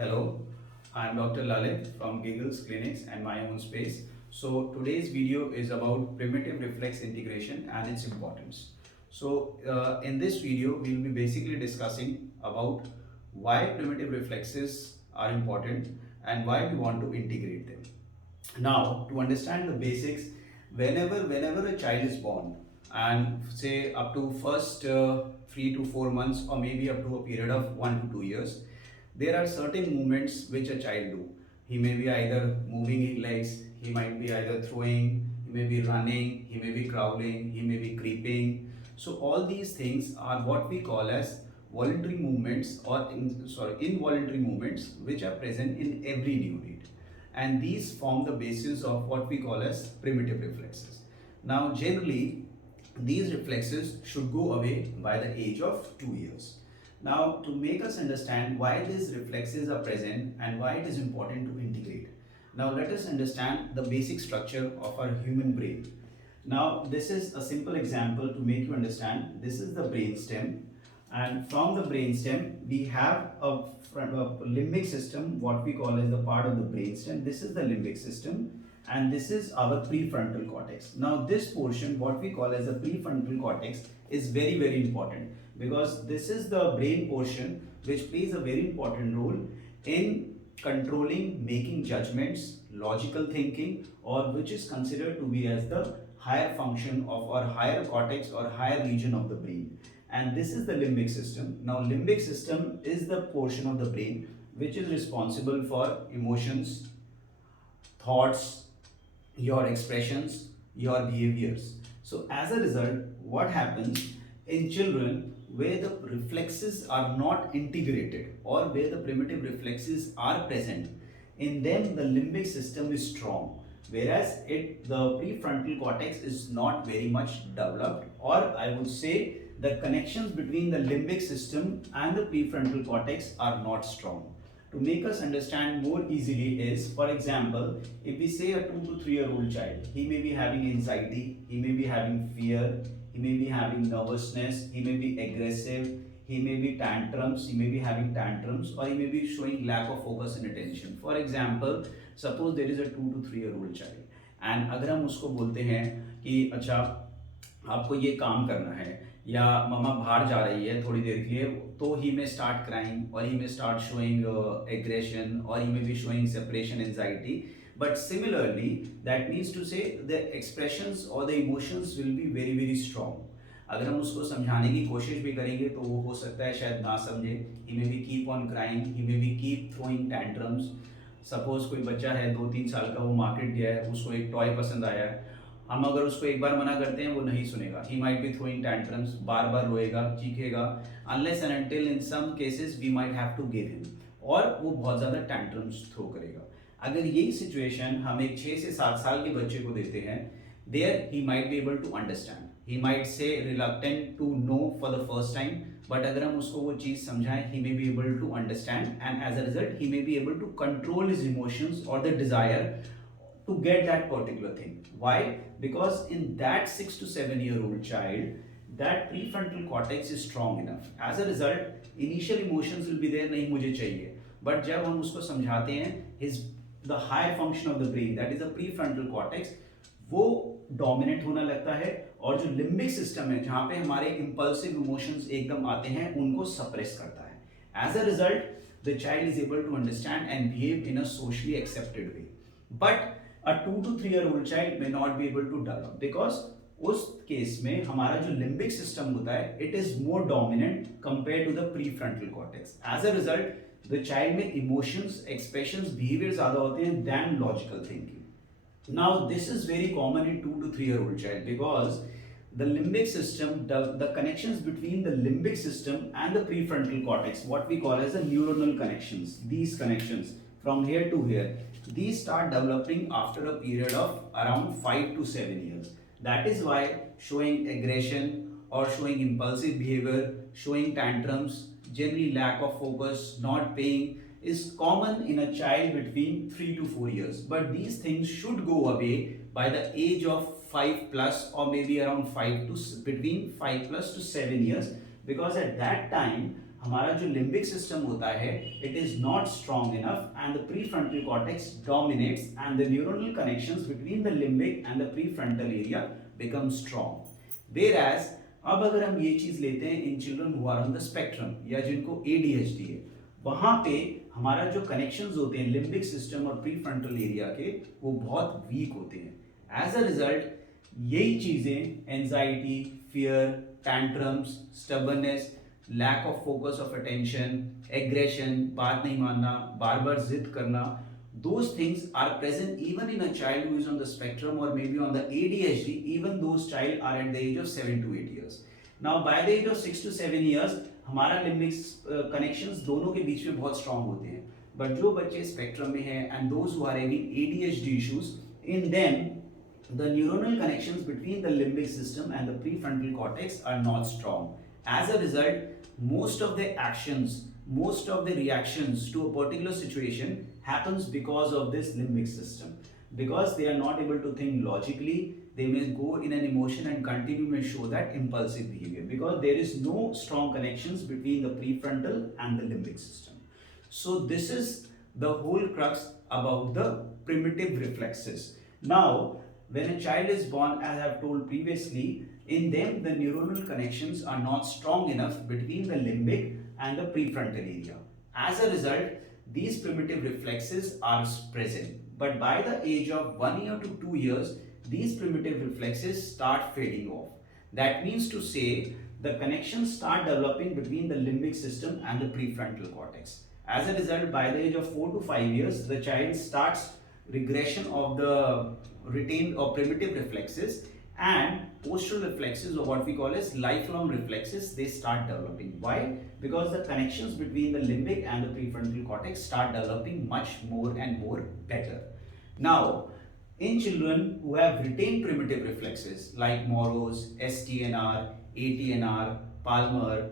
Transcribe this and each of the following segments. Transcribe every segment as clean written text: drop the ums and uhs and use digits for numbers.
Hello, I'm Dr. Lalit from Giggles Clinics and my own space. So today's video is about primitive reflex integration and its importance. In this video, we'll be basically discussing about why primitive reflexes are important and why we want to integrate them. Now, to understand the basics, whenever a child is born, and say up to first 3 to 4 months, or maybe up to a period of 1 to 2 years, there are certain movements which a child do. He may be either moving his legs, he might be either throwing, he may be running, he may be crawling, he may be creeping. So all these things are what we call as voluntary movements, or involuntary movements, which are present in every neonate, and these form the basis of what we call as primitive reflexes. Now, generally, these reflexes should go away by the age of 2 years. Now, to make us understand why these reflexes are present and why it is important to integrate, now let us understand the basic structure of our human brain. Now, this is a simple example to make you understand. This is the brain stem, and from the brain stem we have a limbic system, what we call as the part of the brain stem. This is the limbic system, and this is our prefrontal cortex. Now, this portion, what we call as the prefrontal cortex, is very important, because this is the brain portion which plays a very important role in controlling, making judgments, logical thinking, or which is considered to be as the higher function of our higher cortex or higher region of the brain. And this is the limbic system. Now, limbic system is the portion of the brain which is responsible for emotions, thoughts, your expressions, your behaviors. So as a result, what happens in children where the reflexes are not integrated, or where the primitive reflexes are present, in them the limbic system is strong, whereas the prefrontal cortex is not very much developed, or I would say the connections between the limbic system and the prefrontal cortex are not strong. To make us understand more easily is, for example, if we say a 2 to 3 year old child, he may be having anxiety, he may be having fear, he may be having nervousness, he may be aggressive, he may be tantrums, he may be having tantrums, or he may be showing lack of focus and attention. For example, suppose there is a 2 to 3 year old child, and अगर हम उसको बोलते हैं कि अच्छा आपको ये काम करना है, या मम्मा बाहर जा रही है थोड़ी देर के लिए, तो ही मे स्टार्ट क्राइंग, और he may start showing aggression, और he may be showing separation anxiety. But similarly, that means to say the expressions or the emotions will be very strong. अगर हम उसको समझाने की कोशिश भी करेंगे तो वो हो सकता है शायद ना समझे. He may be keep on crying, he may be keep throwing tantrums. Suppose कोई बच्चा है 2-3 साल का, वो मार्केट गया है, उसको एक टॉय पसंद आया है, हम अगर उसको एक बार मना करते हैं वो नहीं सुनेगा. He might be throwing tantrums, bar bar रोएगा, चीखेगा, unless and until in some cases we might have to give him, और वो बहुत ज़्यादा tantrums थ्रो करेगा. अगर यही सिचुएशन हम एक 6 से 7 साल के बच्चे को देते हैं, there he might be able to understand, he might say reluctant to know for the first time, but अगर हम उसको वो चीज़ समझाएं, he may be able to understand, and as a result he may be able to control his emotions और the desire to get that particular thing. Why? Because in that 6 to 7 year old child, that prefrontal cortex is strong enough. As a result, initial emotions will be there, नहीं मुझे चाहिए, but जब हम उसको समझाते हैं, the higher function of the brain, that is the prefrontal cortex, वो dominant होना लगता है, और जो limbic system है जहाँ पे हमारे impulsive emotions एकदम आते हैं, उनको suppress करता है. As a result, the child is able to understand and behave in a socially accepted way. But a 2 to 3 year old child may not be able to develop, because उस case में हमारा जो limbic system होता है, it is more dominant compare to the prefrontal cortex. As a result the child में emotions, expressions, behaviour ज्यादा होते हैं than logical thinking. Now this is very common in 2 to 3 year old child, because the limbic system, the connections between the limbic system and the prefrontal cortex, what we call as the neuronal connections, these connections from here to here, these start developing after a period of around 5 to 7 years. That is why showing aggression or showing impulsive behavior, showing tantrums, generally lack of focus, not paying, is common in a child between 3 to 4 years. But these things should go away by the age of 5 plus, or maybe around between 5 plus to 7 years, because at that time हमारा जो limbic system होता है it is not strong enough and the prefrontal cortex dominates and the neuronal connections between the limbic and the prefrontal area become strong. Whereas अब अगर हम ये चीज लेते हैं in children who are on the spectrum या जिनको ADHD है, वहां पे हमारा जो कनेक्शंस होते हैं लिम्बिक सिस्टम और प्रीफ्रंटल एरिया के वो बहुत वीक होते हैं। एज अ रिजल्ट यही चीजें anxiety, fear, tantrums, stubbornness, lack of focus of attention, aggression, बात नहीं मानना, बार बार जिद करना, those things are present even in a child who is on the spectrum or maybe on the ADHD, even those child are at the age of 7 to 8 years. Now by the age of 6 to 7 years हमारा limbic connections दोनों के बीच में बहुत strong होते हैं, but जो बच्चे spectrum में हैं and those who are having ADHD issues, in them the neuronal connections between the limbic system and the prefrontal cortex are not strong. As a result, most of the actions, most of the reactions to a particular situation happens because of this limbic system. Because they are not able to think logically, they may go in an emotion and continue may show that impulsive behavior because there is no strong connections between the prefrontal and the limbic system. So this is the whole crux about the primitive reflexes. Now when a child is born, as I have told previously, in them the neuronal connections are not strong enough between the limbic and the prefrontal area. As a result, these primitive reflexes are present. But by the age of 1 year to 2 years, these primitive reflexes start fading off. That means to say, the connections start developing between the limbic system and the prefrontal cortex. As a result, by the age of 4 to 5 years, the child starts regression of the retained or primitive reflexes, and postural reflexes, or what we call as lifelong reflexes, they start developing. Why? Because the connections between the limbic and the prefrontal cortex start developing much more and more better. Now, in children who have retained primitive reflexes like Morrow's, STNR, ATNR, Palmer,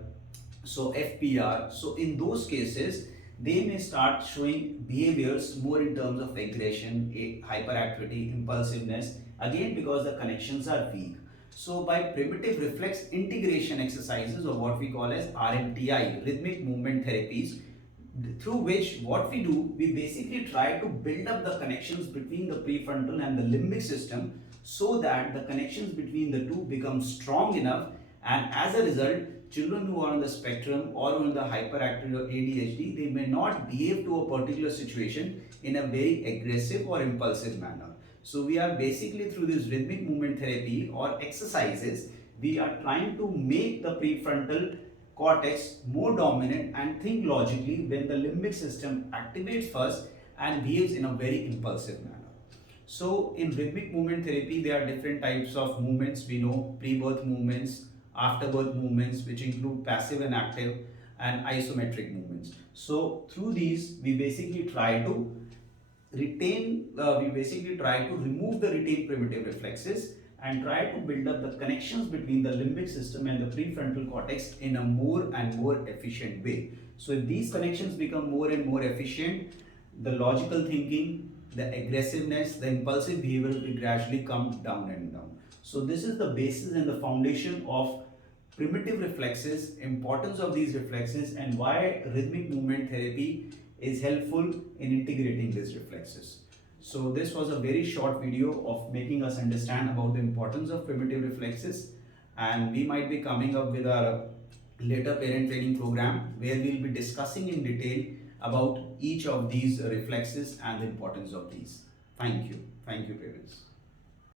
so FPR, so in those cases, they may start showing behaviors more in terms of aggression, hyperactivity, impulsiveness, again because the connections are weak. So by primitive reflex integration exercises, or what we call as RMTI, rhythmic movement therapies, through which what we do, we basically try to build up the connections between the prefrontal and the limbic system so that the connections between the two become strong enough, and as a result, children who are on the spectrum or on the hyperactive or ADHD, they may not behave to a particular situation in a very aggressive or impulsive manner. So we are basically through this rhythmic movement therapy or exercises, we are trying to make the prefrontal cortex more dominant and think logically when the limbic system activates first and behaves in a very impulsive manner. So in rhythmic movement therapy, there are different types of movements. We know pre-birth movements, afterbirth movements, which include passive and active, and isometric movements. So through these, we basically try to remove the retained primitive reflexes and try to build up the connections between the limbic system and the prefrontal cortex in a more and more efficient way. So if these connections become more and more efficient, the logical thinking, the aggressiveness, the impulsive behavior will gradually come down and down. So this is the basis and the foundation of primitive reflexes, importance of these reflexes, and why rhythmic movement therapy is helpful in integrating these reflexes. So this was a very short video of making us understand about the importance of primitive reflexes, and we might be coming up with a later parent training program where we'll be discussing in detail about each of these reflexes and the importance of these. Thank you. Thank you, parents.